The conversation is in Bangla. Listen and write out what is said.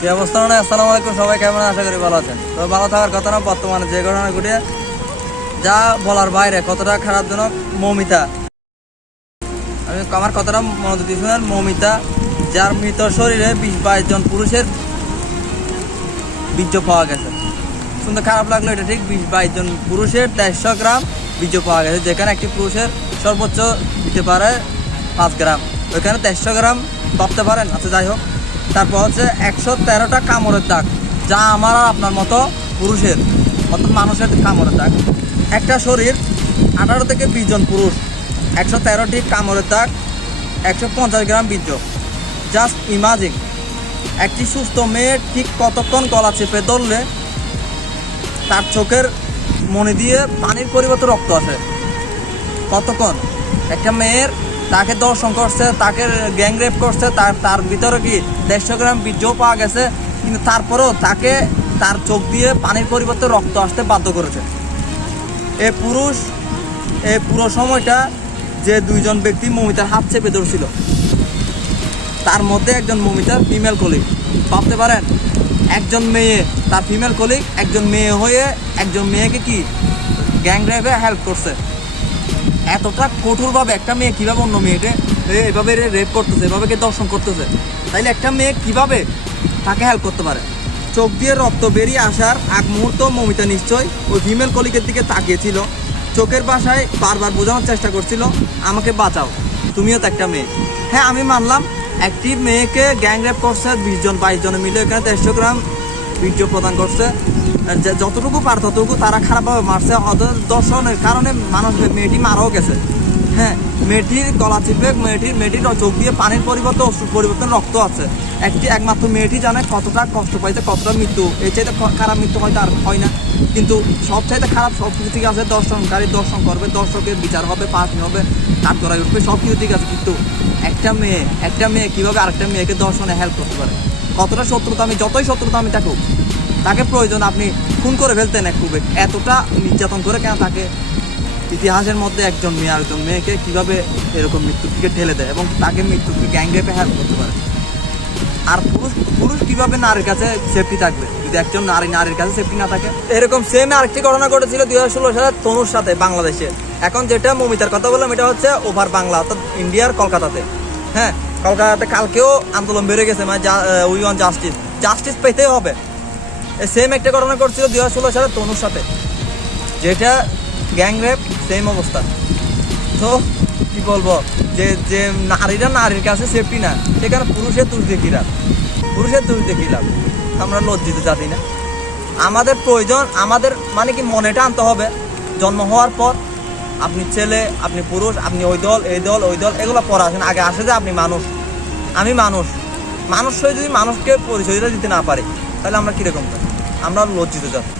কি অবস্থা মানে? আসসালামু আলাইকুম, সবাই কেমন আশা করি ভালো আছেন। তো ভালো থাকার কথা না, বর্তমানে যে ঘটনা ঘটে যা বলার বাইরে, কতটা খারাপজনক? মৌমিতা। আমি আমার কথাটা মনে শুনেন। মৌমিতা, যার মৃত শরীরে বিশ বাইশ জন পুরুষের বীর্য পাওয়া গেছে। শুনতে খারাপ লাগল এটা ঠিক? বিশ বাইশ জন পুরুষের দেড়শো গ্রাম বীর্য পাওয়া গেছে, যেখানে একটি পুরুষের সর্বোচ্চ দিতে পারে পাঁচ গ্রাম। ওইখানে দেড়শো গ্রাম ভাবতে পারেন? আচ্ছা যাই হোক। তারপর হচ্ছে একশো তেরোটা কামড়ের দাগ, যা আমার আর আপনার মতো পুরুষের, অর্থাৎ মানুষের কামড়ের দাগ। একটা শরীর আঠারো থেকে বিশ জন পুরুষ, একশো তেরোটি কামড়ের দাগ, একশো পঞ্চাশ গ্রাম বীর্য। জাস্ট ইমাজিং একটি সুস্থ মেয়ে ঠিক কতক্ষণ গলা চেপে ধরলে তার চোখের মনে দিয়ে পানির পরিবর্তে রক্ত আসে? কতক্ষণ? একটা মেয়ের তাকে দর্শন করছে, তাকে গ্যাং রেপ করছে, তার তার ভিতরে কি দেড়শো গ্রাম বীর্যও পাওয়া গেছে, কিন্তু তারপরেও তাকে তার চোখ দিয়ে পানির পরিবর্তে রক্ত আসতে বাধ্য করেছে। এ পুরুষ, এ পুরো সময়টা যে দুইজন ব্যক্তি মমিতার হাত চেপে ধরছিল। তার মধ্যে একজন মমিতার ফিমেল কলিগ ভাবতে পারেন, একজন মেয়ে, তার ফিমেল কলিগ একজন মেয়ে হয়ে একজন মেয়েকে কি গ্যাং রেপে হেল্প করছে? এতটা কঠোরভাবে একটা মেয়ে কীভাবে অন্য মেয়েকে এভাবে রেপ করতেছে, এভাবে কে দর্শন করতেছে? তাইলে একটা মেয়ে কীভাবে তাকে হেল্প করতে পারে? চোখ দিয়ে রক্ত বেরিয়ে আসার আগ মুহূর্ত মমিতা নিশ্চয় ওই ফিমেল কলিগের দিকে তাকিয়েছিল। চোখের বাসায় বারবার বোঝানোর চেষ্টা করছিল, আমাকে বাঁচাও, তুমিও তো একটা মেয়ে। হ্যাঁ আমি মানলাম, একটি মেয়েকে গ্যাং রেপ করছে বিশ জন, বাইশ জনে মিলে এখানে দেড়শো গ্রাম ভিডিও প্রদান করছে। যে- যতটুকু পার ততটুকু তারা খারাপভাবে মারছে। অত দর্শনের কারণে মানুষ মেয়েটি মারাও গেছে। মেয়েটির গলা চিপে মেয়েটির মেয়েটির চোখ দিয়ে পানির পরিবর্তে ওষুধ পরিবর্তন রক্ত আছে। একটি একমাত্র মেয়েটি জানে কতটা কষ্ট পাইতে কতটা মৃত্যু। এর চাইতে খারাপ মৃত্যু হয়তো আর হয় না। কিন্তু সব চাইতে খারাপ সব কিছু ঠিক আছে, দর্শনকারী দর্শন করবে, দর্শকের বিচার হবে পার্টি হবে কাঠ করা উঠবে, সব কিছু ঠিক আছে। কিন্তু একটা মেয়ে একটা মেয়ে কীভাবে আরেকটা মেয়েকে দর্শনে হেল্প করতে পারে? কতটা শত্রুতা আমি যতই শত্রুতা আমি থাকুক, তাকে প্রয়োজন আপনি খুন করে ফেলতেন একটু এতটা নির্যাতন করে কেন তাকে ইতিহাসের মধ্যে একজন মেয়ে, আরেকজন মেয়েকে কীভাবে এরকম মৃত্যুর দিকে ঠেলে দেয় এবং তাকে মৃত্যুর দিকে গ্যাং রেপে হেল্প করতে পারে? আর পুরুষ পুরুষ কীভাবে নারীর কাছে সেফটি থাকবে? যদি একজন নারী নারীর কাছে সেফটি না থাকে? এরকম সেম আরেকটি ঘটনা ঘটেছিল দুই হাজার ষোলো সালে তনুর সাথে বাংলাদেশে। এখন যেটা মমিতার কথা বললাম, এটা হচ্ছে ওভার বাংলা, অর্থাৎ ইন্ডিয়ার কলকাতাতে। হ্যাঁ কলকাতাতে কালকেও আন্দোলন বেড়ে গেছে মানে উই ওয়ান জাস্টিস। জাস্টিস পেতেই হবে। সেম একটা ঘটনা ঘটছিল দুই হাজার ষোলো সালে তনুর সাথে। যেটা গ্যাং রেপ সেম অবস্থা। তো কি বলব, যে যে নারীরা নারীর কাছে সেফটি না সেখানে পুরুষের দোষ দেখি লাভ? পুরুষের দোষ দেখি লাভ? আমরা লজ্জিত জাতি না। আমাদের প্রয়োজন, আমাদের মানে কি মনেটা আনতে হবে। জন্ম হওয়ার পর আপনি ছেলে, আপনি পুরুষ, আপনি ওই দল, এই দল, ওই দল, এগুলো পরে আসেন আগে আসে যে আপনি মানুষ। আমি মানুষ। মানুষ হয়ে যদি মানুষকে পরিচয়টা দিতে না পারি, তাহলে আমরা কীরকম? আমরা লজ্জিত জাতি।